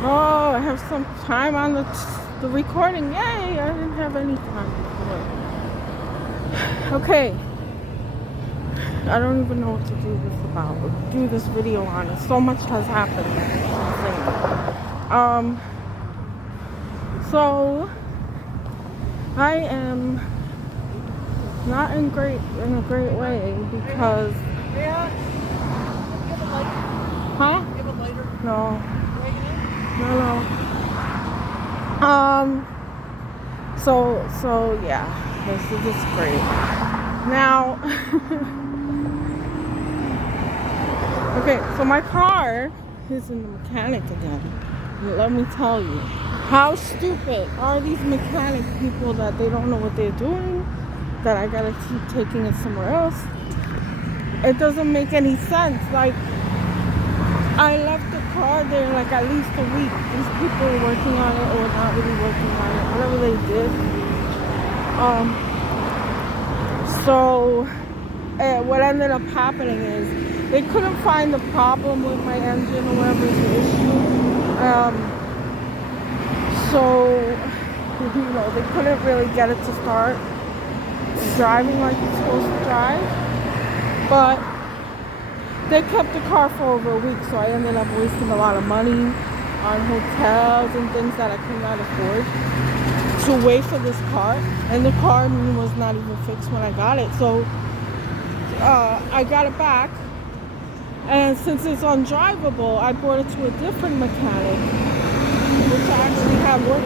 Oh, I have some time on the recording. Yay! I didn't have any time before. Okay. I don't even know what to do this about. Do this video on it. So much has happened. So I am not in a great way because. Huh? No. No. So yeah, this is great. Now, okay, so my car is in the mechanic again. Let me tell you, how stupid are these mechanic people that they don't know what they're doing, that I gotta keep taking it somewhere else. It doesn't make any sense. Like, I left the car there like at least a week. These people were working on it or not really working on it, whatever they did. So what ended up happening is they couldn't find the problem with my engine or whatever is the issue. So they couldn't really get it to start driving like it's supposed to drive. But they kept the car for over a week, so I ended up wasting a lot of money on hotels and things that I could not afford to wait for this car. And the car was not even fixed when I got it. So I got it back, and since it's undrivable, I brought it to a different mechanic, which I actually have work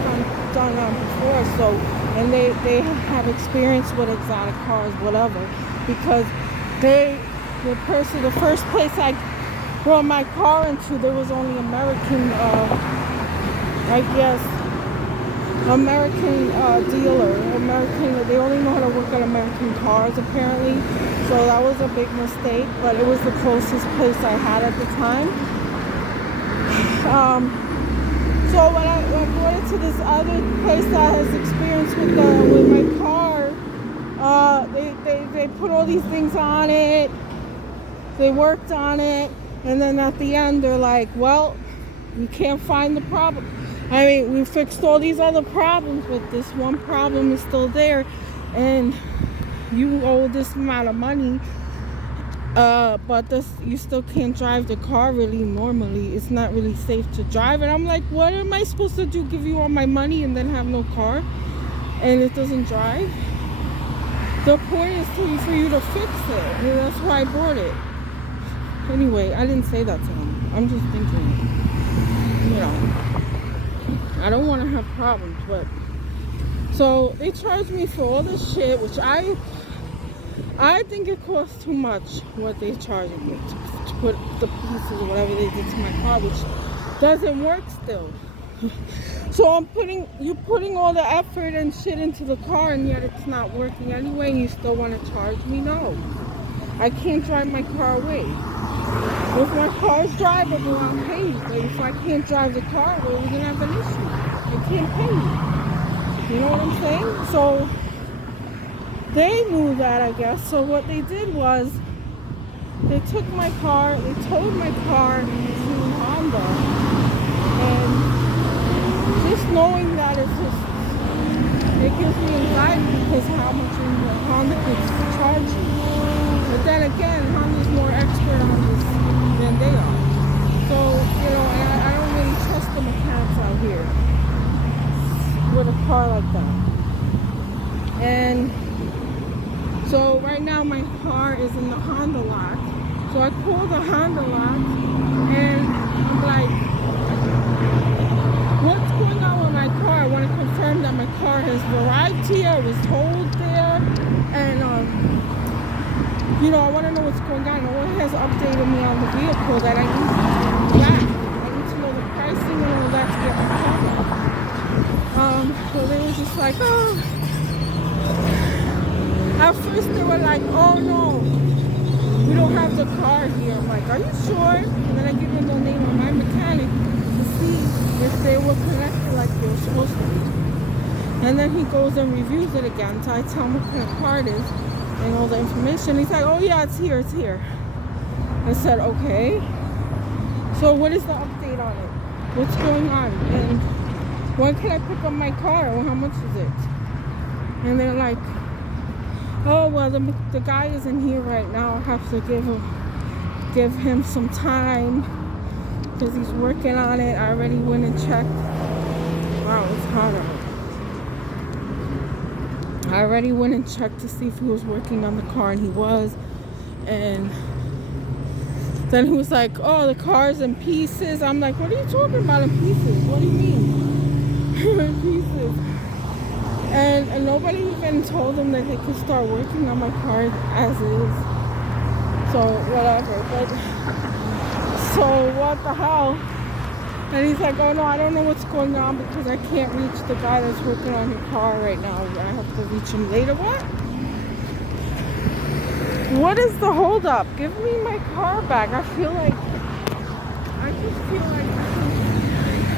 done on before. So, and they have experience with exotic cars, whatever, because the first place I brought my car into, there was only American dealer. They only know how to work on American cars, apparently. So that was a big mistake, but it was the closest place I had at the time. So when I brought it to this other place that has experience with my car, they put all these things on it. They worked on it, and then at the end they're like, well, you can't find the problem. I mean, we fixed all these other problems, but this one problem is still there, and you owe this amount of money, but you still can't drive the car really normally. It's not really safe to drive. And I'm like, what am I supposed to do? Give you all my money and then have no car and it doesn't drive? The point is for you to fix it, and that's why I bought it. Anyway, I didn't say that to them. I'm just thinking, I don't want to have problems, but so they charged me for all this shit, which I think it costs too much what they charged me to put the pieces or whatever they did to my car, which doesn't work still. So you're putting all the effort and shit into the car, and yet it's not working anyway, and you still want to charge me? No. I can't drive my car away. If my car is drivable, I'll pay you. But if I can't drive the car away, we're going to have an issue. I can't pay you. You know what I'm saying? So they knew that, I guess. So what they did was they took my car, they towed my car to Honda. And just knowing that it gives me anxiety because how much Honda could charge you. But then again, Honda's more expert on this than they are. So, I don't really trust the mechanics out here with a car like that. And so right now my car is in the Honda lot. So I called the Honda lot and I'm like, what's going on with my car? I want to confirm that my car has arrived here, was towed there, and I want to know what's going on. No one has updated me on the vehicle that I need to back. I need to know the pricing and all that to get my car back. So they were just like, oh. At first they were like, oh no, we don't have the car here. I'm like, are you sure? And then I give them the name of my mechanic to see if they were connected like they were supposed to be. And then he goes and reviews it again. So I tell him what kind of car it is and all the information. He's like, oh yeah, it's here. I said, okay. So what is the update on it? what's going on? And when can I pick up my car? Or how much is it? And they're like, oh, well, the guy isn't here right now. I have to give him some time because he's working on it. I already went and checked. Wow, it's hot out. I already went and checked to see if he was working on the car, and he was. And then he was like, oh, the car's in pieces. I'm like, what are you talking about in pieces? What do you mean? In pieces. And nobody even told him that they could start working on my car as is. So, whatever. But, so, what the hell? And he's like, oh, no, I don't know what's going on because I can't reach the guy that's working on your car right now. I have to reach him later. What? What is the holdup? Give me my car back. I just feel like I'm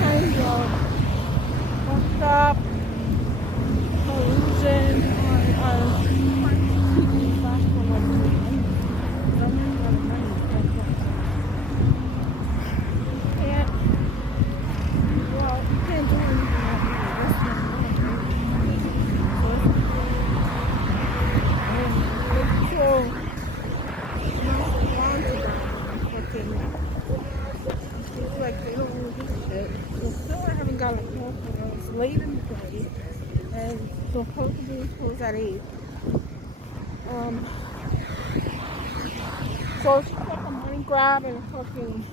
kind of fucked up. Collusion on taking back from my money. You can't do anything like that. That's not it's like they don't really give a shit. So still I haven't got a call from them. It's late in the day. And so supposed to be closed at 8. So it's just like a money grab and a fucking,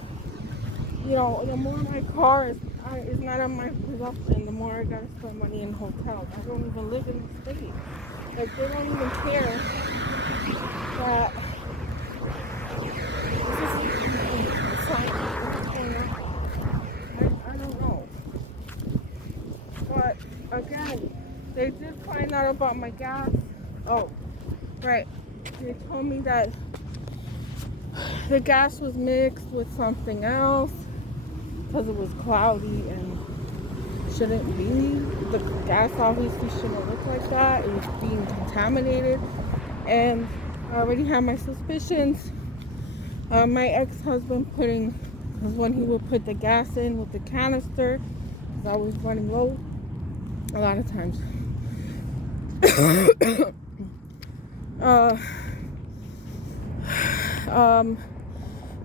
you know, the more my car is not on my possession, the more I gotta spend money in hotels. I don't even live in the state. Like, they don't even care that I don't know. But again, they did find out about my gas. Oh, right. They told me that the gas was mixed with something else because it was cloudy and shouldn't be. The gas obviously shouldn't look like that. It was being contaminated. And I already had my suspicions. My ex-husband was when he would put the gas in with the canister, because I was running low a lot of times.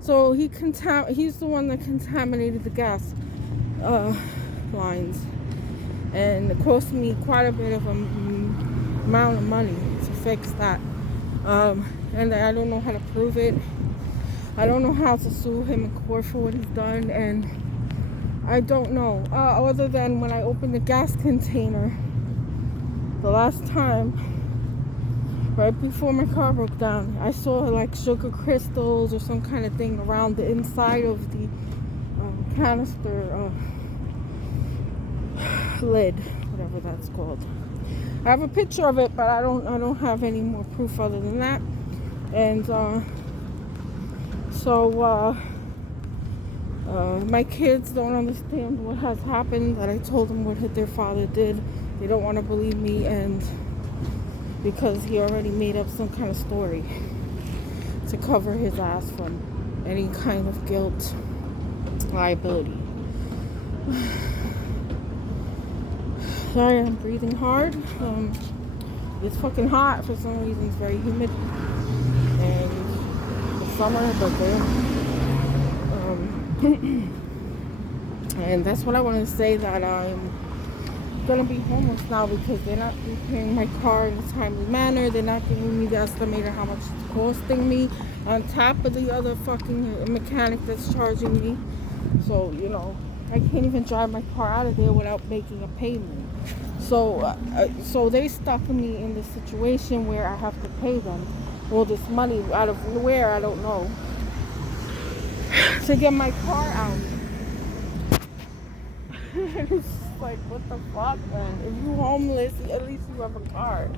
So he's the one that contaminated the gas lines, and it cost me quite a bit of amount of money to fix that. And I don't know how to prove it. I don't know how to sue him in court for what he's done, and I don't know. Other than when I opened the gas container the last time, right before my car broke down, I saw like sugar crystals or some kind of thing around the inside of the canister lid, whatever that's called. I have a picture of it, but I don't have any more proof other than that. And my kids don't understand what has happened, that I told them what their father did. They don't want to believe me, and because he already made up some kind of story to cover his ass from any kind of guilt, liability. Sorry, I'm breathing hard. It's fucking hot for some reason. It's very humid, and it's summer, but and that's what I want to say, that I'm gonna be homeless now because they're not repairing my car in a timely manner. They're not giving me the estimator how much it's costing me, on top of the other fucking mechanic that's charging me. So, you know, I can't even drive my car out of there without making a payment. So they stuck me in this situation where I have to pay them all this money out of nowhere, I don't know, to get my car out. It's like, what the fuck, man? If you're homeless, at least you have a car.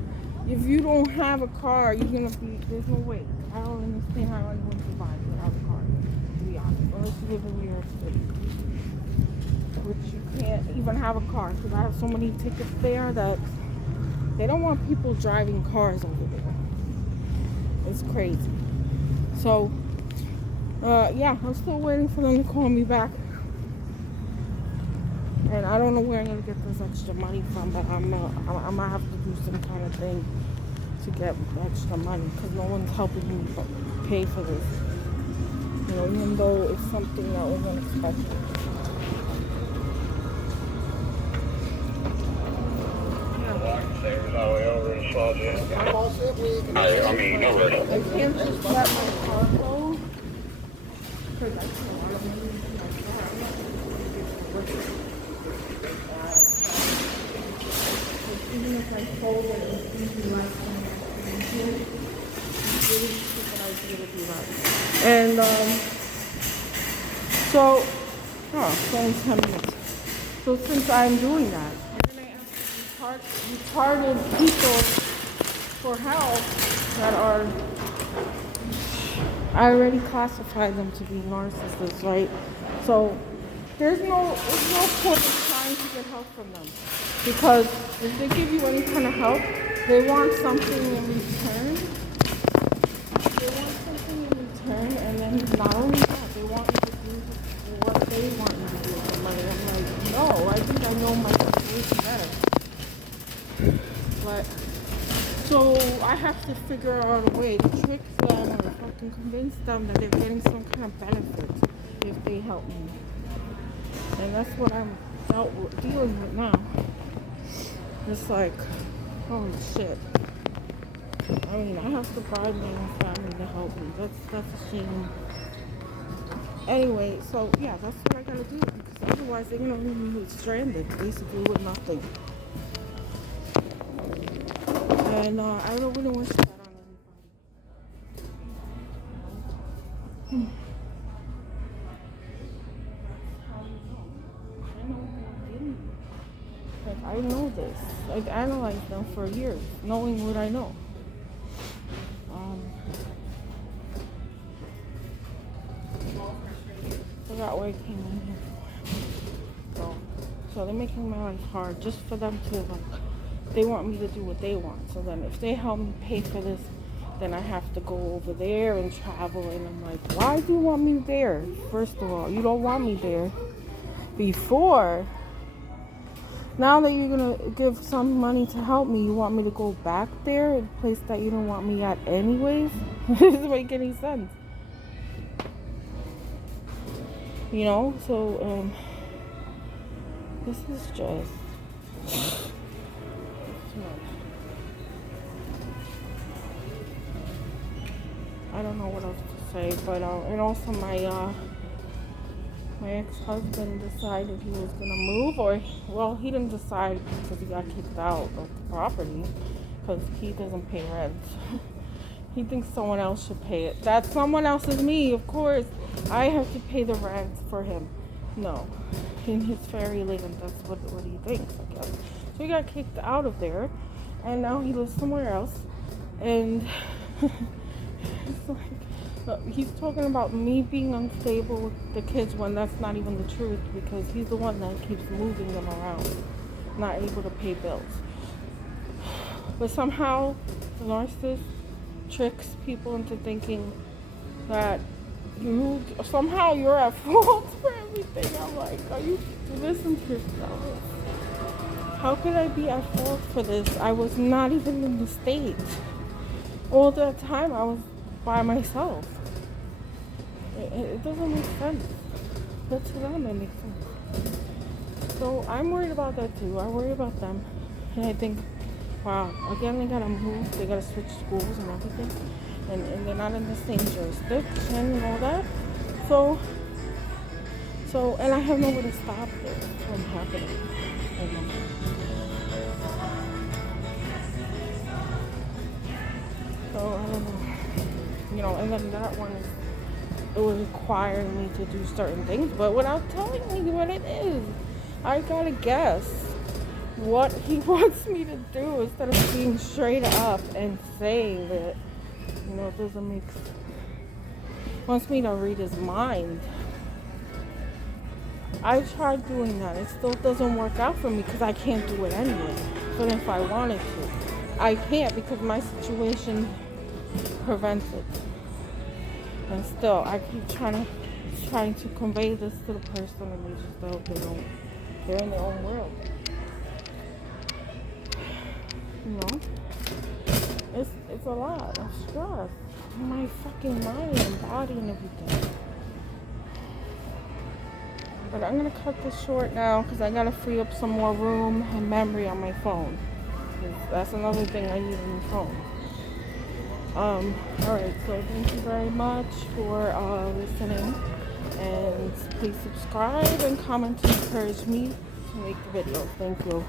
If you don't have a car, there's no way. I don't understand how anyone survives without a car, to be honest, unless you live in New York City, which you can't even have a car, because I have so many tickets there that they don't want people driving cars over there. It's crazy. So, yeah, I'm still waiting for them to call me back. And I don't know where I'm gonna get this extra money from, but I'm gonna have to do some kind of thing to get extra money because no one's helping me pay for this. You know, even though it's something that was unexpected. I can't just let my car go because I can't want to move my car. Even if I fold it, it's going to be less than it's really stupid idea to do that. And so, it's only 10 minutes. So since I'm doing that, and then I ask retarded people for help that are, I already classified them to be narcissists, right? So there's no point in trying to get help from them. Because if they give you any kind of help, they want something in return. And then not only that, they want you to do what they want you to do with the money. I'm like, no, I think I know my situation better. But, so I have to figure out a way to trick them or fucking convince them that they're getting some kind of benefit if they help me. And that's what I'm dealing with now. It's like, holy shit. I mean, I have to bribe my own family to help me. That's a shame. Anyway, so yeah, that's what I gotta do because otherwise they're gonna leave me stranded, basically with nothing. And I don't really wish that on anybody. Like, I know this. I've analyzed them for years, knowing what I know. Forgot where I came in here for. So they're making my life hard just for them to, like, they want me to do what they want. So then if they help me pay for this, then I have to go over there and travel. And I'm like, why do you want me there? First of all, you don't want me there. Before, now that you're going to give some money to help me, you want me to go back there, a place that you don't want me at anyways? It doesn't make any sense. You know, so, this is just, I don't know what else to say, but, and also my ex-husband decided he was gonna move, or, well, he didn't decide because he got kicked out of the property, because he doesn't pay rent. He thinks someone else should pay it. That someone else is me, of course. I have to pay the rent for him. No. In his fairyland, that's what he thinks, I guess. So he got kicked out of there, and now he lives somewhere else. And it's like, he's talking about me being unstable with the kids when that's not even the truth, because he's the one that keeps moving them around, not able to pay bills. But somehow, the narcissist tricks people into thinking that somehow you're at fault for everything. I'm like, listen to yourself. How could I be at fault for this? I was not even in the States. All that time I was by myself. It doesn't make sense. But to them it makes sense. So I'm worried about that too. I worry about them. And I think, wow, again they gotta move, they gotta switch schools and everything. And they're not in the same jurisdiction and all that. So, and I have nowhere to stop this from happening. So, I don't know. You know, and then that one, it would require me to do certain things, but without telling me what it is. I gotta guess what he wants me to do instead of being straight up and saying that, you know, it doesn't make sense. Wants me to read his mind. I tried doing that. It still doesn't work out for me because I can't do it anyway. But if I wanted to, I can't because my situation prevents it. And still, I keep trying to convey this to the person, and they don't They're in their own world. You know? It's a lot of stress on my fucking mind and body and everything. But I'm gonna cut this short now because I gotta free up some more room and memory on my phone. That's another thing I need on my phone. Alright, so thank you very much for listening. And please subscribe and comment to encourage me to make the videos. Thank you.